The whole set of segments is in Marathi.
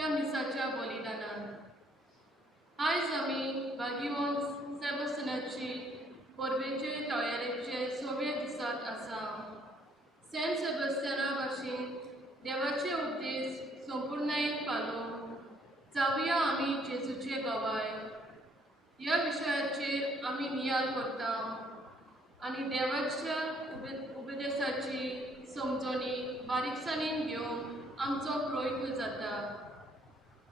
त्या मिसाच्या बलिदानान आयज आमी बागिवंस सेबस्टिनाची परबेचे तयारेचे 6व्या दिसात आसा। सेंट सेबस्टिना भाशेन देवाचे उपदेश संपूर्णयेन पालोवंक जावया आमी जेजूचे गवाय ह्या विशयाचेर आमी नियाळ करता आनी देवाच्या उपदेशाची समजणी बारीकसाणेन घेवंक आमचो प्रयत्न जाता।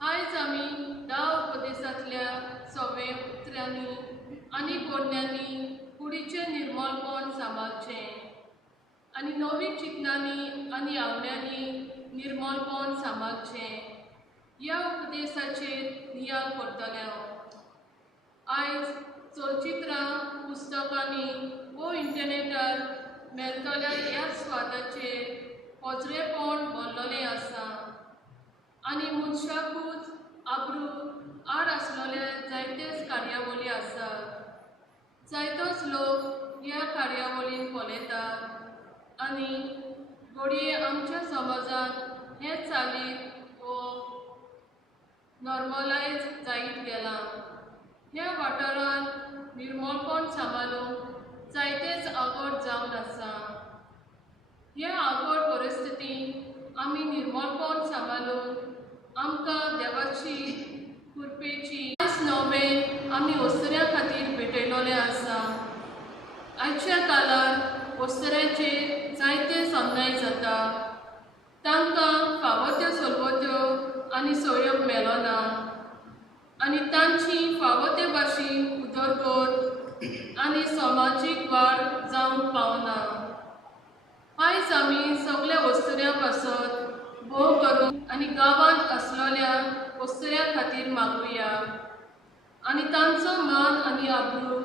आयज आमी 10 उपदेशांतल्या 6व्या उतरांनी आनी बोडण्यांनी कुडीचें निर्मलपण सांबाळचें आनी नवी चिंतनांनी आनी आवड्यांनी निर्मलपण सांबाळचें ह्या उपदेशाचेर नियाळ करतले हांव। आयज चलचित्रां पुस्तकांनी वो इंटरनेटार मेळटल्या ह्या स्वादाचेर पोजरेपण भरलेलें आसा आनी मनशाकूच आब्रू आड आसलेल्या जायत्याच कार्यावळी आसात। जायतोच लोक ह्या कार्यावळीन पळयतात आनी घडये आमच्या समाजांत हे चालीक वो नॉर्मलायज जायत गेलां। ह्या वाठारांत निर्मलपण सांबाळूंक जायतेच आगोड जावन आसा। ह्या आगोड परिस्थितींत आमी निर्मलपण सांबाळूंक आमकां देवाची कृपेची नवें आमी वस्तुऱ्यां खातीर भेटयलोले आसा। आयच्या काळार वस्तुऱ्याचेर जायते अन्याय जाता, तांकां फावो त्यो सवलत्यो आनी सोयीक मेळना आनी तांची फावो ते भाशेन उदरगत आनी समाजीक वाड जावंक पावना। आयज आमी सगळ्या वस्तुऱ्यां पासत भोव करून आनी गांवांत आसलेल्या वस्तुऱ्यां खातीर मागुया आनी तांचो मान आनी आब्रू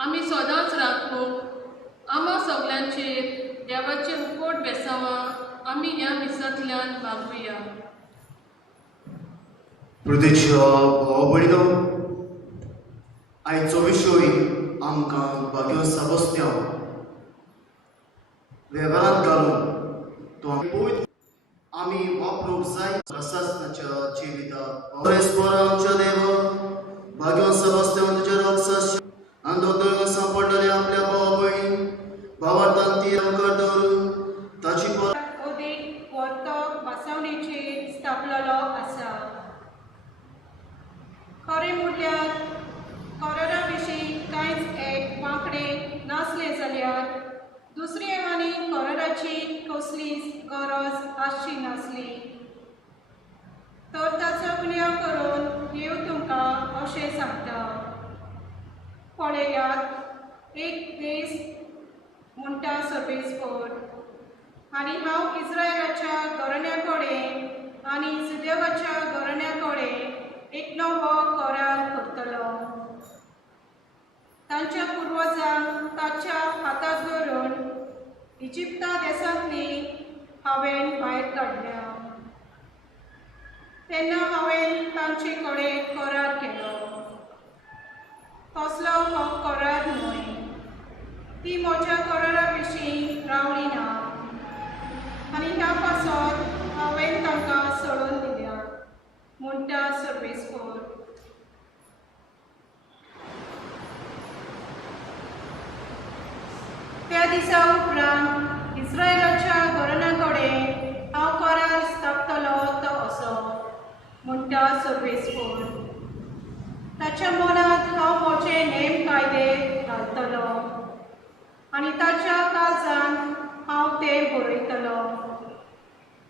आमी सदांच राखूंक आमा सगळ्यांचेर देवाचे उकोट बेसांवां आमी ह्या मिसांतल्यान मागुया। प्रदेशा भाव भयणो, आयचो विशय आमकां बागियो सबस्त्या वेव्हारांत घालून तो आमी वापरूंक जाय प्रशासनाच्या जिवितांत। परमेश्वर आमच्या देव बागियो सबस्त्या तुज्या रक्षास आनी दोतोर सांपडलेले आपल्या भाव भयणी भावार्थान ती आमकां दवरून ताची उदीक वर्तक बसवणेचेर स्थापलेलो आसा। खरें म्हणल्यार कोरोना विशीं कांयच एक वांकडे नासले जाल्यार दुसरे आनी कोरोनाची कसलीच गरज आसची नासली। तर ताचो उणेव करून देव तुमकां अशें सांगता। पळयात, एक दीस म्हणटा सर्वेस्पर आनी हांव इस्रायलाच्या घराण्या कडेन आनी जुदेवाच्या घराण्या कडेन एक नवो करार करतलो। तांच्या पुर्वजांक ताच्या हाताक धरून इजिप्ता देशांतली हांवें भायर काडल्या। तेन्ना हांवें तांचे कडेन करार केलो। तसलो हो करार न्हय, ती म्हज्या करारा विशीं रावली ना आनी ह्या पासत हांवें तांकां सोडून दिल्या, म्हणटा सर्वेस्पर। त्या दिसा उपरांत इस्रायलाच्या घराण्या कडेन हांव करार स्थापतलो तो असो, म्हणटा सर्वेस्पर। ताच्या मनांत हांव म्हजे नेम कायदे घालतलो आनी ताच्या काळजांत हांव ते बरयतलो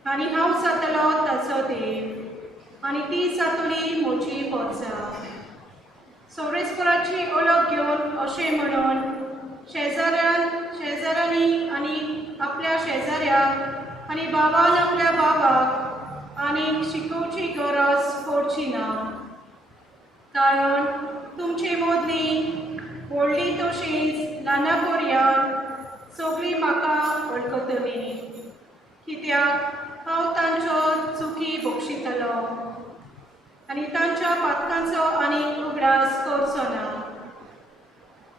आनी हांव जातलो ताचो देव आनी ती जातली म्हजी परजा। सर्वेस्पराची ओळख घेवन अशें म्हणून शेजाऱ्यांनी आनी आपल्या शेजाऱ्याक आनी बाबान आपल्या बाबाक आनी शिकोवची गरज पडची ना, कारण तुमची मदली व्हडली तशींच ल्हाना पर्यान सगळीं म्हाका वळखतलीं, कित्याक हांव तांच्यो चुकी बक्षितलो आनी तांच्या पातकांचो आनी उगडास करचो ना।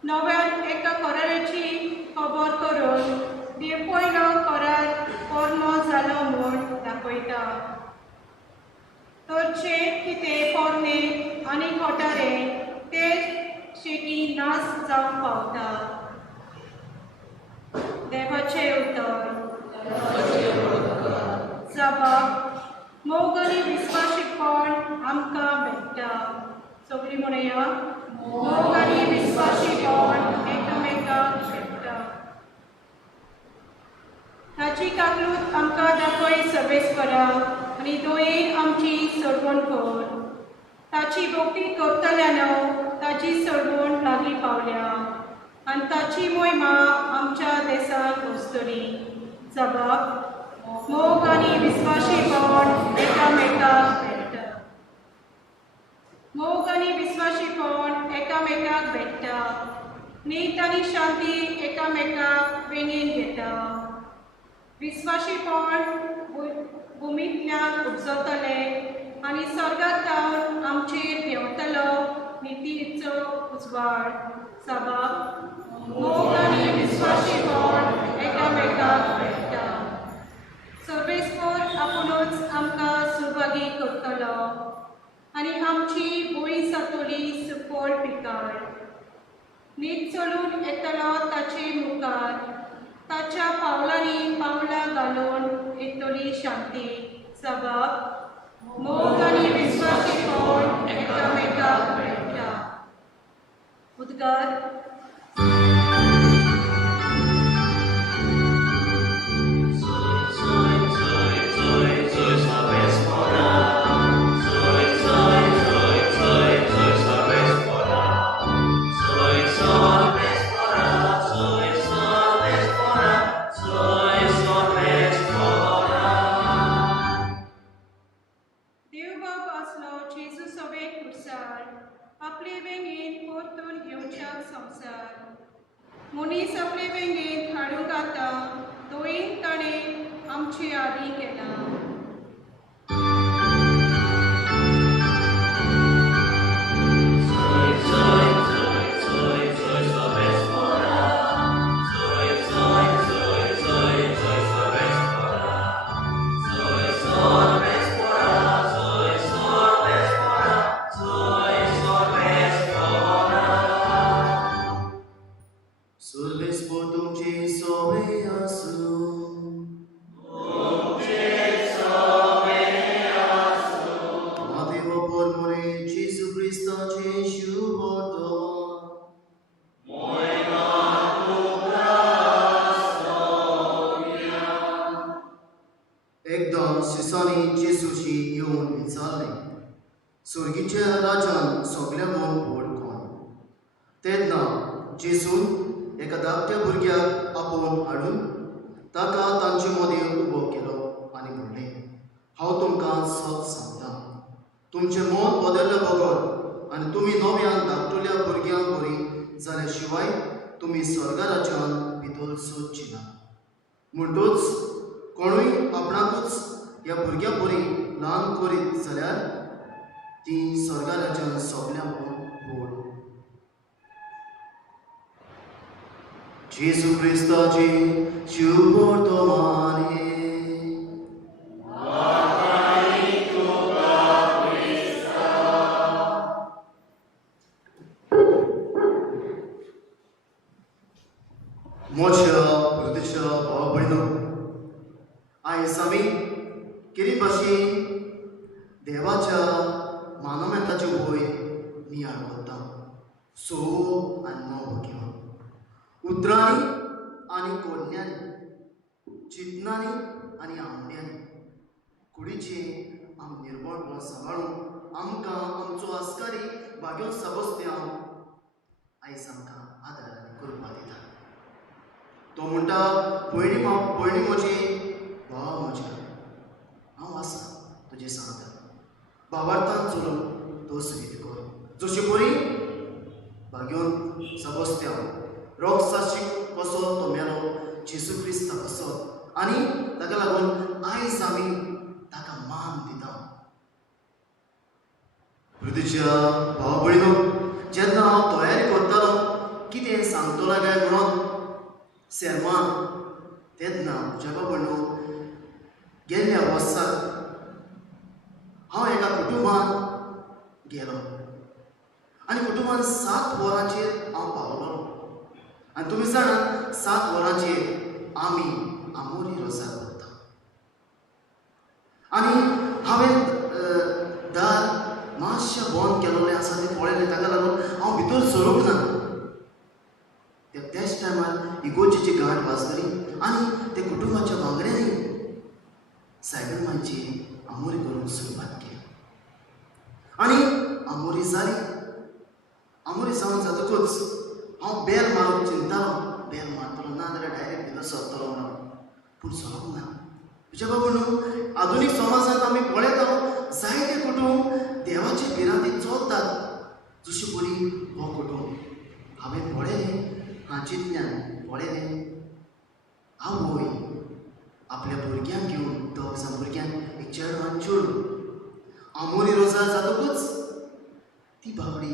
नव्यान एका कराराची खबर करून देव पयलो करार पूर्ण जालो म्हूण दाखयता। तर चडशे कितें पोरणे आनी खोटारे ते शेती नाश जावंक पावता. देवाचे उतर. जबाब मोग आनी विस्वाशीपण आमकां मेळटा. सगळीं म्हणया मोग आनी विस्वाशीपण एकामेकाक मेळटा. ताची काकलूत आमकां दाखय सर्वेस्परा आनी दोयेन आमची सडवण कर. ताची भोवती करतल्यान ताची सडवण लागीं पावल्या आनी ताची मोहिमा आमच्या देशाक वचतली. जबाब मोग आनी विस्वाशीपण एकामेकाक मेळटा. मोग आनी विस्वाशीपण एकामेकाक भेटता. नीत आनी शांती एकामेकाक वेंगेन घेता. विस्वाशीपण भुमींतल्यान उपजतले आनी स्वर्गांत जावन आमचेर देंवतलो नितीचो उजवाड. जबाब मोग आनी विस्वाशीपण एकामेकाक मेळटा. सर्वेस्पर आपुणूच आमकां सुभागी करतलो आनी आमची बोळी सातोली सुफोल पिकाळ. नीत चलून येतलो ताचे मुखार. ताच्या पावलांनी पावलां घालून येतली शांती. जबाब मोग आनी विस्वाशीपण एकामेकाक मेळटा. उद्गार. आपले वेंगेन परतून येवच्या संवसार. मनीस आपले वेंगेन हाडूंक आता दोयेन ताणें आमची आदी केला. स्वर्गीच्या राजान सगळ्या मन व्हड कोण. तेन्ना जेसून एका धाकट्या भुरग्याक आपोवन हाडून ताका तांचे मदीं उबो केलो आनी म्हणलें, हांव तुमकां सत सांगतां, तुमचें मन बदल्लें बगर आनी तुमी नव्यान धाकटुल्या भुरग्यांक बरी जाल्या शिवाय तुमी स्वर्गा राज्यान भितर सोदची ना. म्हणटूच कोणूय आपणाकूच ह्या भुरग्या बरी ल्हान करीत जाल्यार ती स्वर्गा राज्यान सगळ्या व्हड. जेसू क्रिस्ताची शुभ वर्तमान. मोच्या हृदयाच्या भाव भयणो, आयज आमी कितें भाशेन देवाच्या मानवताची वय नियाळ करता. सो आनी णव घेवन उतरांनी आनी कोडण्यांनी, चिंतनांनी आनी आंवड्यांनी कुडीचे आम निर्मळपण सांबाळून आमकां आमचो आस्कारी भाग्यो सबस्त्यांव आयज आमकां आदार आनी कृपा दिता. तो म्हणटा, भयणी म्हजी, भाव म्हजे, हांव आसा तुजे सांगता. भावार्थान चलून तो स्वीट कर. जशी बरी भाग्योन सबस्त्यांव रोग साशीक कसो तो मेलो जेसू क्रिस्ता कसो, आनी ताका लागून आयज आमी ताका मान दिता. हृदयाच्या भाव भयणो, जेन्ना हांव तयारी करतालो कितें सांगतलो काय म्हणून सेरमान, तेन्ना म्हज्या भयणो गेल्ल्या वर्साक हांव एका कुटुंबान गेलो आनी कुटुंबान 7 वरांचेर हांव पावलो आनी तुमी जाणात 7 वरांचेर आमी आमोरी रोसाक वता आनी हांवें दार मातशें बंद केलोलें आसा तें पळयलें ताका लागून हांव भितर सरूंक ना त्याच टायमार इगोर्जीची गांठ वाजतली आनी ते कुटुंबाच्या वांगड्यांनी सायबीण मांची आमोरी करूंक सुरवात केली आनी आमोरी जाली आमोरी जावन जातकूच हांव बेल मारूंक चिंतालो बेल मारतलो ना जाल्यार डायरेक्ट भितर सरतलो म्हणून पूण सरोंक ना तुज्या बाबून आधुनीक समाजांत आमी पळयता जायते कुटुंब देवाची भिरांती चलतात जशी बरी हो कुटुंब हांवें पळयलें हांचींतल्यान पळयलें आवय आपल्या भुरग्यांक घेवन दोग जाण भुरग्यांक एक चेडो आनी चेडूं आमोरी रोजार जातकूच ती बाबडी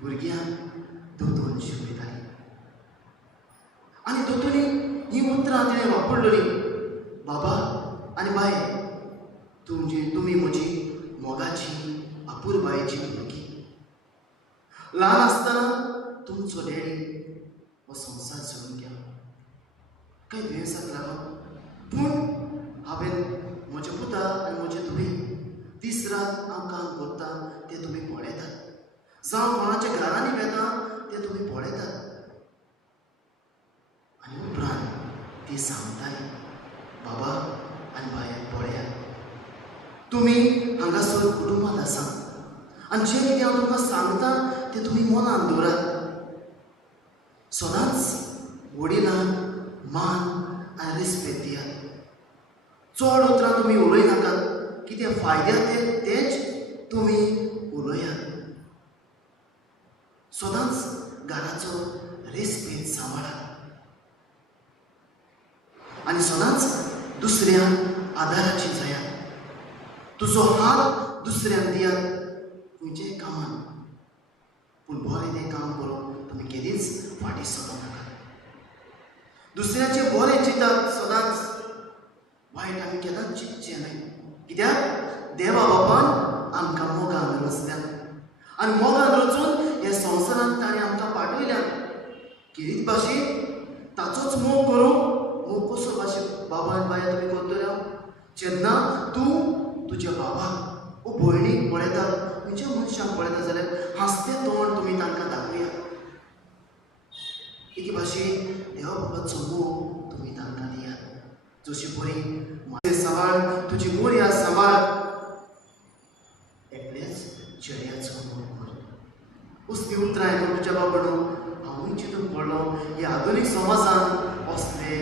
भुरग्यांक दोतोन शिकयताली आनी दोतोनी ही उतरां तिणें वापरलेलीं बाबा आनी बाय तुमी म्हजी मोगाची अपुरबायेची भुरगीं ल्हान आसतना तुमचो डॅडी हो संवसार सोडून गेलो कांय दुयेंसाक लागून पूण हांवें म्हज्या पुता आनी म्हजे धुवी दीस रात हांव काम करता तें तुमी पळयतात जावं कोणाच्या घरांनी वेता तें तुमी पळयतात आनी उपरांत ती सांगताली बाबा आनी बाया पळयात तुमी हांगासर कुटुंबांत आसा आनी जें कितें हांव तुमकां सांगता तें तुमी मनान दवरात सदांच वडिलांक मान आनी रिस्पेद दियात चड उतरां तुमी उलयनाकात कितें फायद्याक तेंच तुमी उलयात सदांच घराचो रिस्पेद सांबाळात आनी सदांच दुसऱ्यांक आदाराची जायात तुजो हात दुसऱ्यांक दियात खंयचेय कामान पूण बरें तें काम करून तुमी केदींच फाटीं सरोंक नाकात दुसऱ्याचें बरें चिंतात सदांच वायट आमी केन्नाच चिंतचें न्हय कित्याक देवा बापान आमकां मोगान रचल्यात आनी मोगान रचून ह्या संवसारांत ताणें आमकां पाठयल्यात किरीत भाशेन ताचोच मोग करूंक मोग कसो भाशेन बाबा आनी बाया तुमी करतल्या जेन्ना तूं तुज्या बाबाक वो भयणीक पळयता खंयच्या मनशाक पळयता जाल्यार हांसतें तोंड तुमी तांकां दाखयात एके भाशेन देवा बाबाचो मोग तुमी तांकां दियात जशी बरी माझे सांबाळ तुजी मोरया सांबाळ एकल्याच चेड्याचो मोग कर उसली उतरां आयकून तुज्या बाबडो हांवूय चिंतून पडलो ह्या आधुनीक समाजांत असले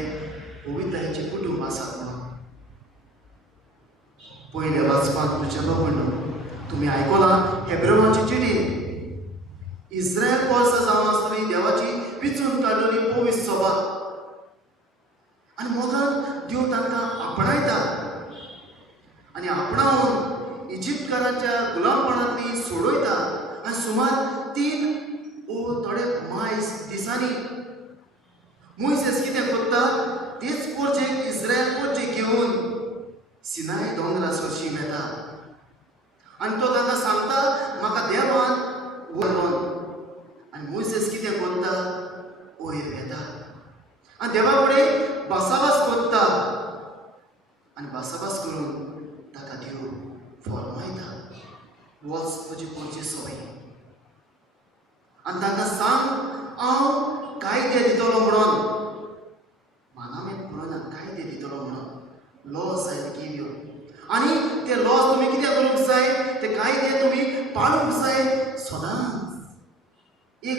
पवित्राचे कुटुंब आसात म्हणून पयले वाचपाक तुज्या बाबडो तुमी आयकलां हेब्रोनाची चिटी इस्रायल वर्सां जावन आसतली देवाची विचून काडलेली पवित्र सभा आनी मोगान देव तांकां आपणायता आनी आपणावन इजिप्तकारांच्या गुलामपणांतली सोडयता आनी सुमार 3 थोडे दिसांनी मोइसेस कितें करता तेच पोरचेक इस्रायल पोरचेक घेवन सिनाय दोंगरा सरशी वेता आनी तो तांकां सांगता म्हाका देवान व्हरून आनी मोइसेस कितें करता वयर वेता आनी देवा कडेन भासाभास करता आनी भासाभास करून ताका देव फरमायता वच तुजी पोरची सवय आनी तांकां सांग हांव कायदे दितलो म्हणून मानामेत म्हणून कायदे दितलो म्हणून लॉस आय गिव यू आनी ते लॉस तुमी कितें करूंक जाय ते कायदे तुमी पाळूंक जाय सदांच एक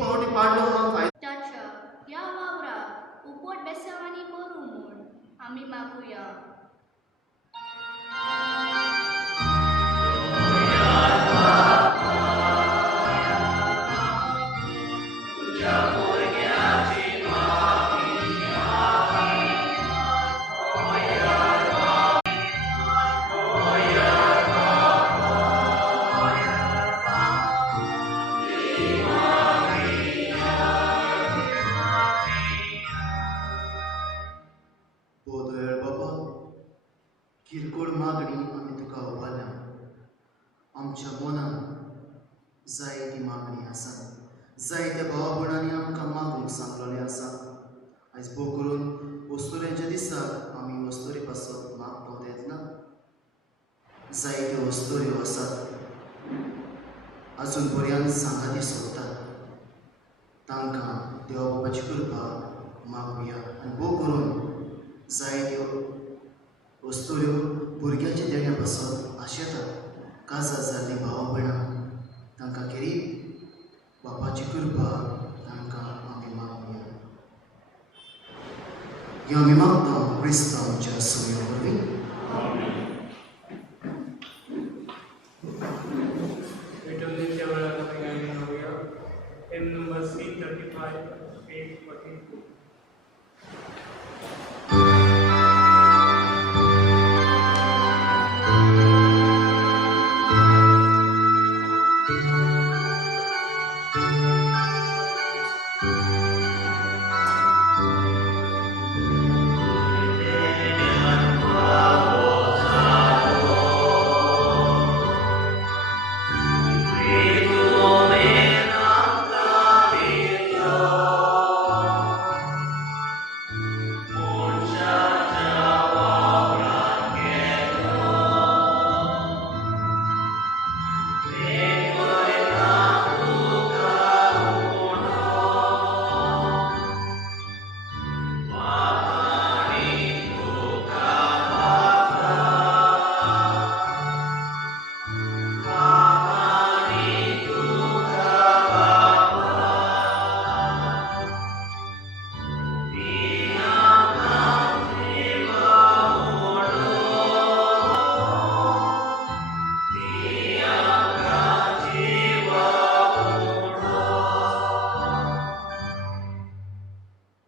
पावटी पाडलो म्हणून फायदो ताच्या ह्या वावराक उपट बेसावांनी करूं म्हूण आमी मागुया किरकोळ मागणी आमी तुका उबारल्या जायत्या भाव भयणांनी आमकां मागूंक सांगलेलें आसा. आयज भोव करून वस्तुऱ्यांच्या दिसाक आमी वस्तुरी पासत मागपाक येतना जायत्यो वस्तुऱ्यो आसात अजून पर्यंत सांगाती सोदतात. तांकां देवा बापाची कृपा मागुया आनी भोव करून जायत्यो वस्तुऱ्यो भुरग्याच्या देण्या पासत आशेतात. काजार जाल्लीं भाव भयणां तांकां केरी बापाची कृपा तांकां आमी मागुया. ह्यो आमी मागता क्रिस्तांवाच्या सुमया वरवीं. विठ्ठलाच्या वेळार आमी गावया एम नंबर C35 page 42.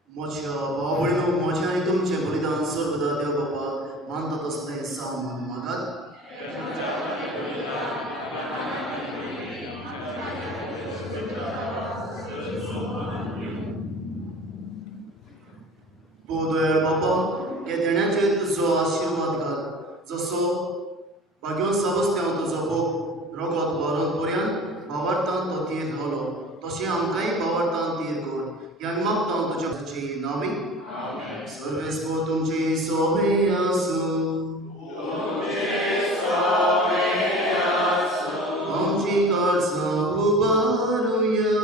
म्हज्या भाव भयणो, म्हजें आनी तुमचें बलिदान सर्वदा देव बापाक मानता तसलें सामान मागात. बोदोय बापा, हे देण्याचेर तुजो आशिर्वाद घाल. जसो भाग्योन सबस्त्यांव तुजो भोग रगत वारून पर्यंत भावार्थान तो तीर धावलो, तशें आमकांय भावार्थान तीर कर. ह्या मागता तुज्या नावी. सर्वेस्पो तुमची सोबे आसूं. आमची काळजां उबारुया.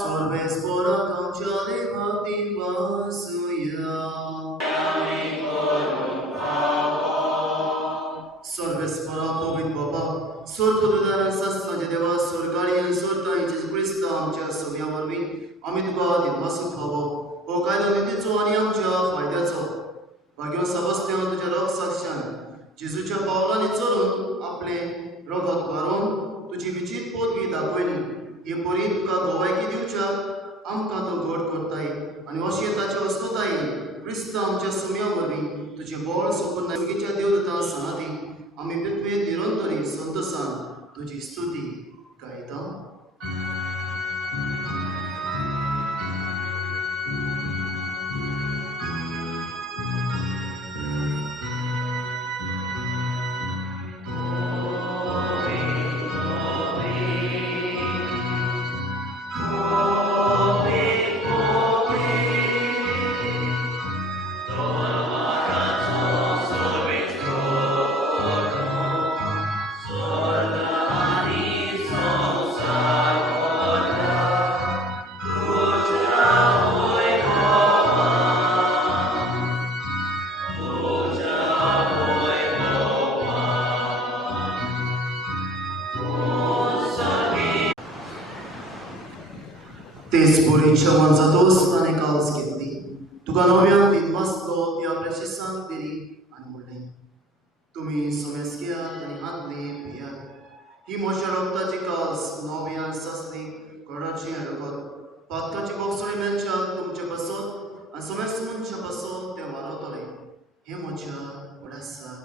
सर्वेस्पराक आमच्या देवातीन वासुया. सर्वेस्परा पवित्र बाबा, स्वर्गदूतान सस्तांच्या देवा स्वर्गाळी आनी स्वर्गांचे क्रिस्त आमच्या सगळ्या वरवीं आमी तुका दिनवासूंक फावो. हो कायदो नितीचो आनी आमच्या फायद्याचो. भाग्यो सबस्त्यांव तुज्या लोक साक्षान जेजूच्या पावलांनी चलून आपलें रगत व्हारोवन तुजी विचित पोतगी दाखयली. हे परी तुका भोवायकी दिवच्याक आमकां तो घट करताय आनी अशें ताचे वस्तुताय क्रिस्त आमच्या सुमया वरवीं तुजें बोळ सोपून नैसर्गिच्या देवदूतां सनादी आमी पृथ्वी निरंतरी संतोषान तुजी स्तुती गायता. तेच बोरीच्या मनजातो ताणें काळज घेतली. तुका नव्यान दिनवासलो त्या प्रेशिसांक दिली आनी म्हणलें, तुमी सोमेस घेयात आनी हातले पियात. ही म्हज्या रगताची काळज नव्यान सासली घोडाची रगत. पातकाची बोगसळी मेलच्याक तुमचे बसत आनी सोमेस मनच्या बसत ते वारवतले. हे म्हज्या उडासाक.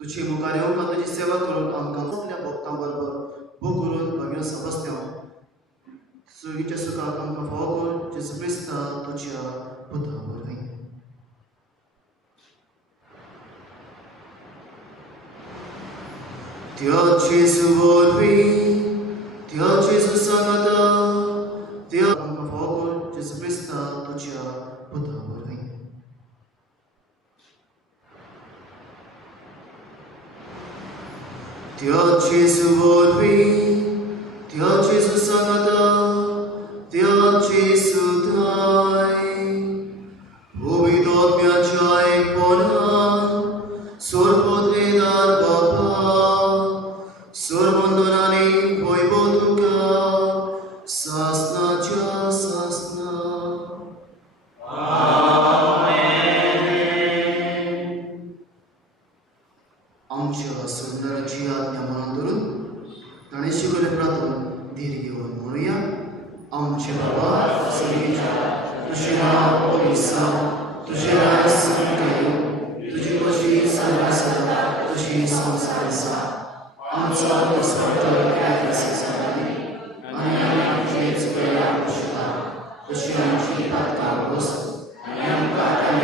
तुझी मुखार येवंक तुजी सेवा करून आमकां सगळ्या भक्तां बरोबर भोग करून भाग्य सबस्त्यांव सुगीच्या सुखाक आमकां फावो कर जेजू क्रिस्ता तुज्या पुता वरवीं. त्या जेजू वरवीं त्या जेजू सांगात त्या आमकां फावो कर जेजू क्रिस्ता तुज्या पुता वरवीं. त्या जेजू वरवीं त्या जेजू सांगात त्या जेजू थंय पवित्र आत्म्याच्या एकपणान स्वर्गोदयदार बापा सर्वंदनांनी वैभव तुका सासनाच्या सासना. आमच्या सुंदराची आज्ञा मनात धरून ताणें शिकवले प्रार्थना धीर घेवन म्हणुया. आमचे बाबा स्वर्गीच्या तुझें नांव पवित्र तुझें राज संत येवं तुजी कशी सदा सदा तशी संसार आसा. आमचो दिसपट्टो आनी आमची चुकयल्या पुशता तशी आमची पातकां वस्त आनी आमकां आतां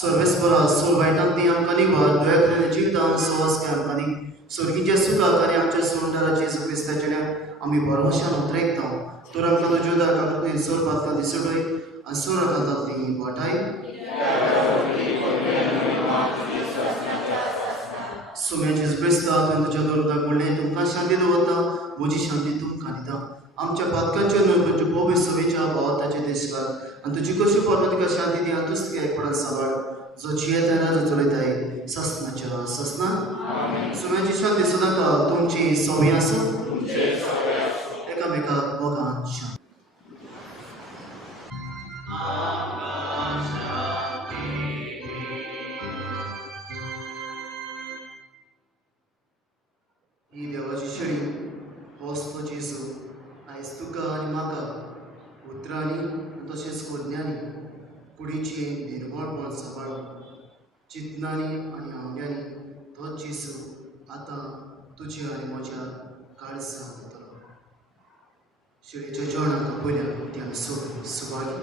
सर्वेस्परा सोवायटांत ती आमकां निवार दया करून जिवितांत सवास के आमकां दी स्वर्गीच्या सुखाक आनी आमच्या सोंडाराचे जेजू क्रिस्ताच्या आमी भरवशान उतरायता. तर आमकां तुज्यो दारांतली सोर पातकां दिसटय आनी सोराकांतातली वाटाय सुम्या जेजू क्रिस्ता तुवें तुज्या दोरदाक म्हणलें तुमकां शांती दवरता म्हजी शांती तुमकां दिता. आमच्या पातकांच्या न्हय तुज्या पवित्र सवेच्या भावाताचे देशकार आनी तुजी कशी परमतिका शांती दी आनी तुस्त एकपणान सांबाळ जो जियेताना जो चलयताय ससनाच्या ससना. सुम्याची शांती सदां तुमची सवय आसा एकामेकाक मोगान शांती. ही देवाची शेळी होच तो जेजू आयज तुका आनी म्हाका उतरांनी तशेंच कोज्ञांनी कुडीची निर्मळपण सांबाळून चिंतनांनी आनी आंग्यांनी तोच जेजू आतां तुज्या आनी म्हज्या काळजांत वतलो. शेळीच्या जेवणाक पयल्या ती आमी सगळीं सुवाळी.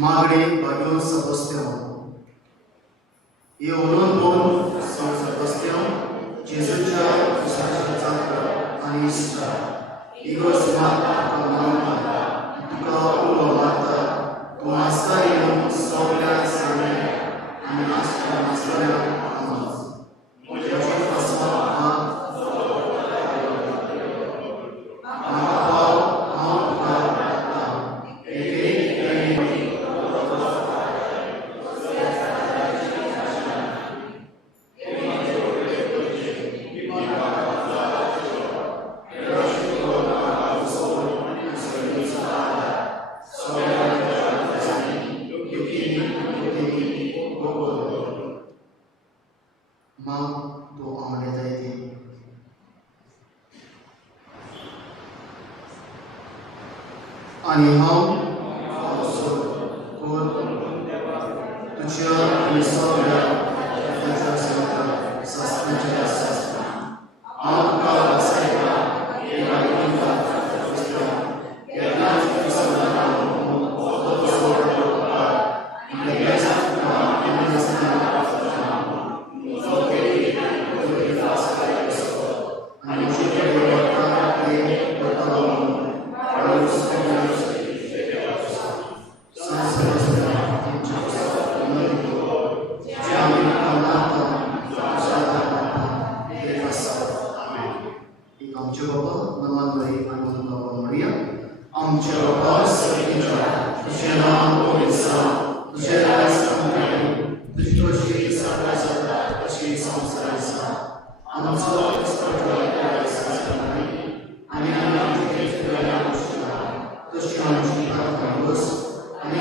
Magre Bagion Sebastião. E o nome São Sebastião, Jesus já Santa Anista. E gostar da mata, do ulo mata, do mascarinho, sobre a sana, a mascarinho, amas. Mulher de fação, आणि हांव तुझ्या निसर्गाच्या संस्कृतीच्या शास्त्र हांव तुका वाचयता एका आमचे बाबा नमानवरी आणि बाबा मरिया आमचे बाबा सगळ्यांच्या तुझे नाम गोविंदा तुझे राज संपले तुझी खुशी सदा सदा अशी संसाराचा आमचा आणि आम्ही तुझ्या तुझ्या आमची प्रार्थना बस आणि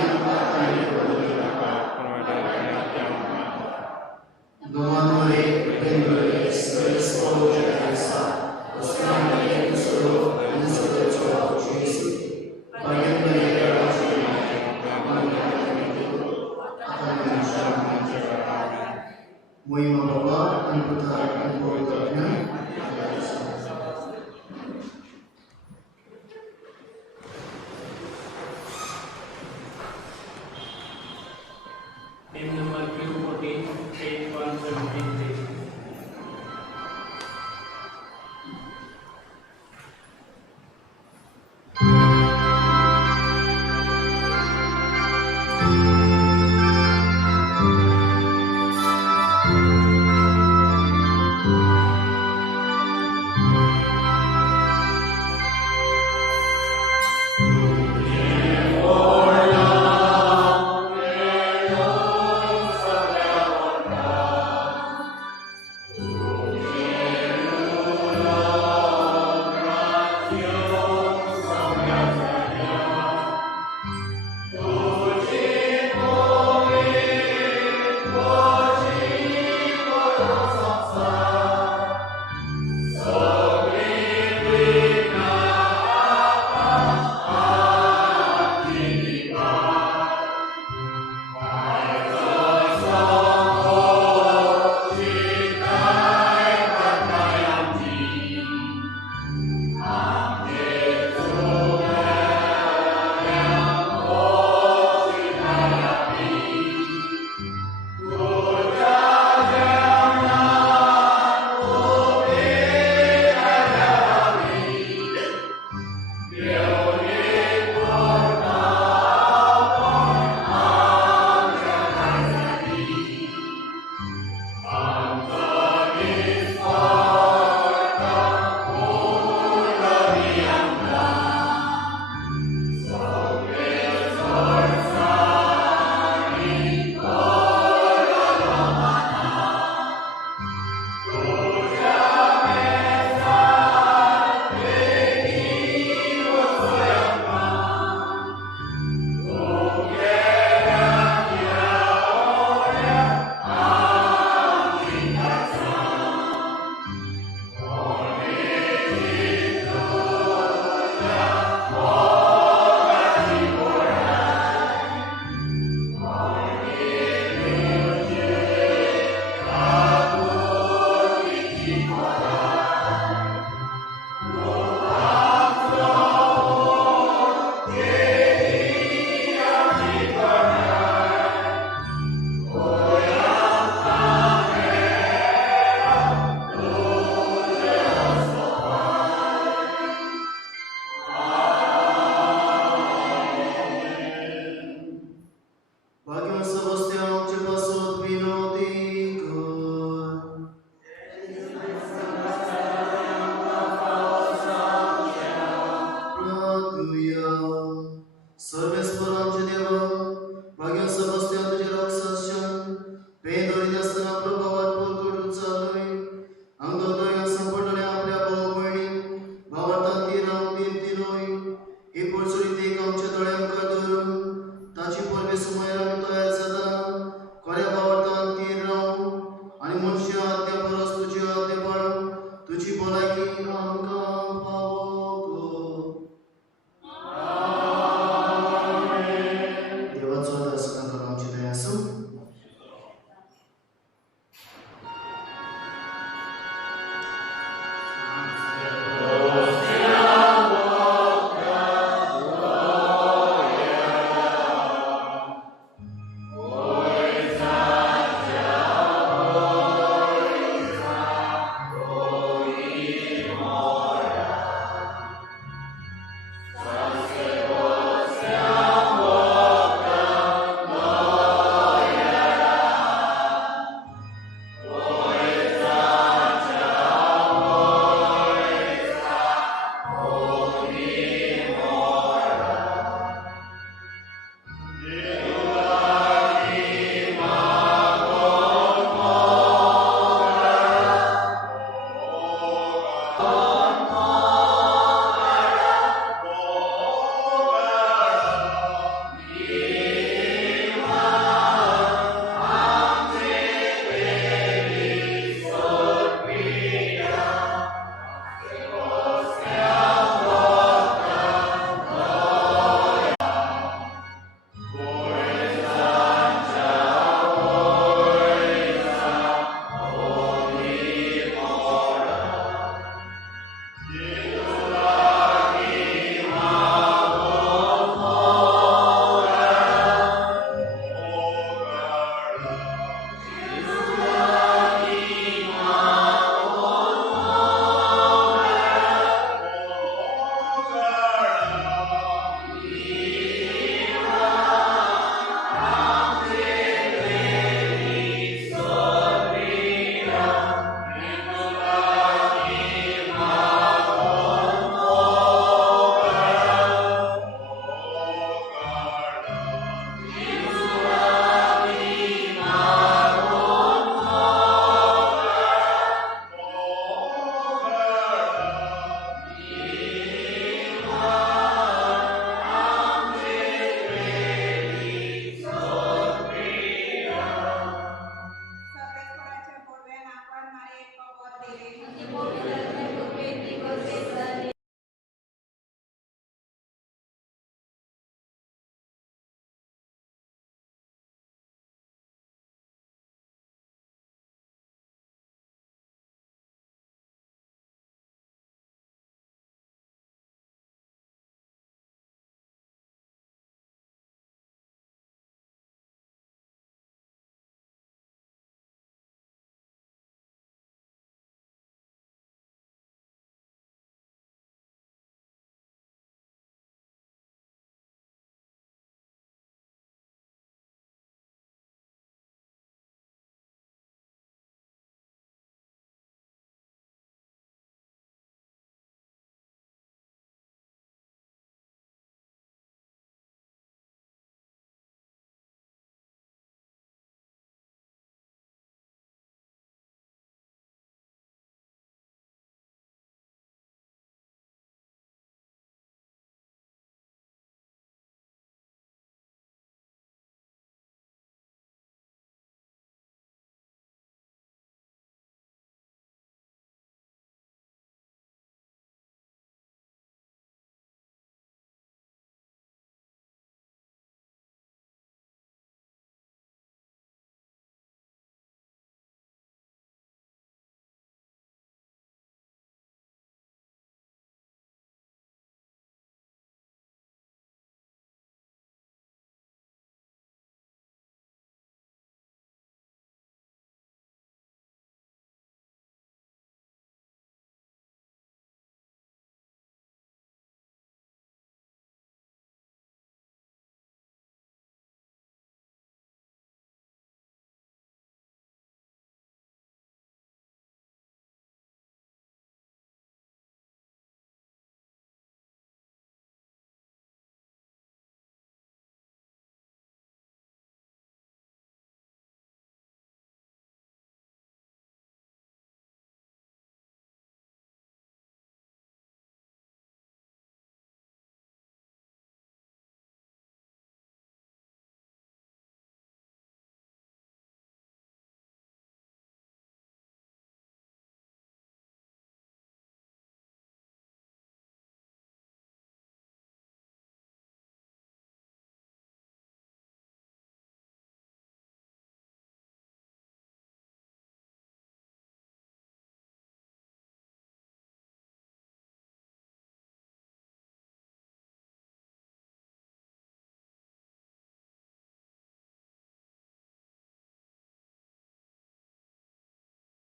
नमानवरी बेंगळुरू सगळे Muhimah Bapa dan Putra dan Putranya. Hymn number 214, page 173.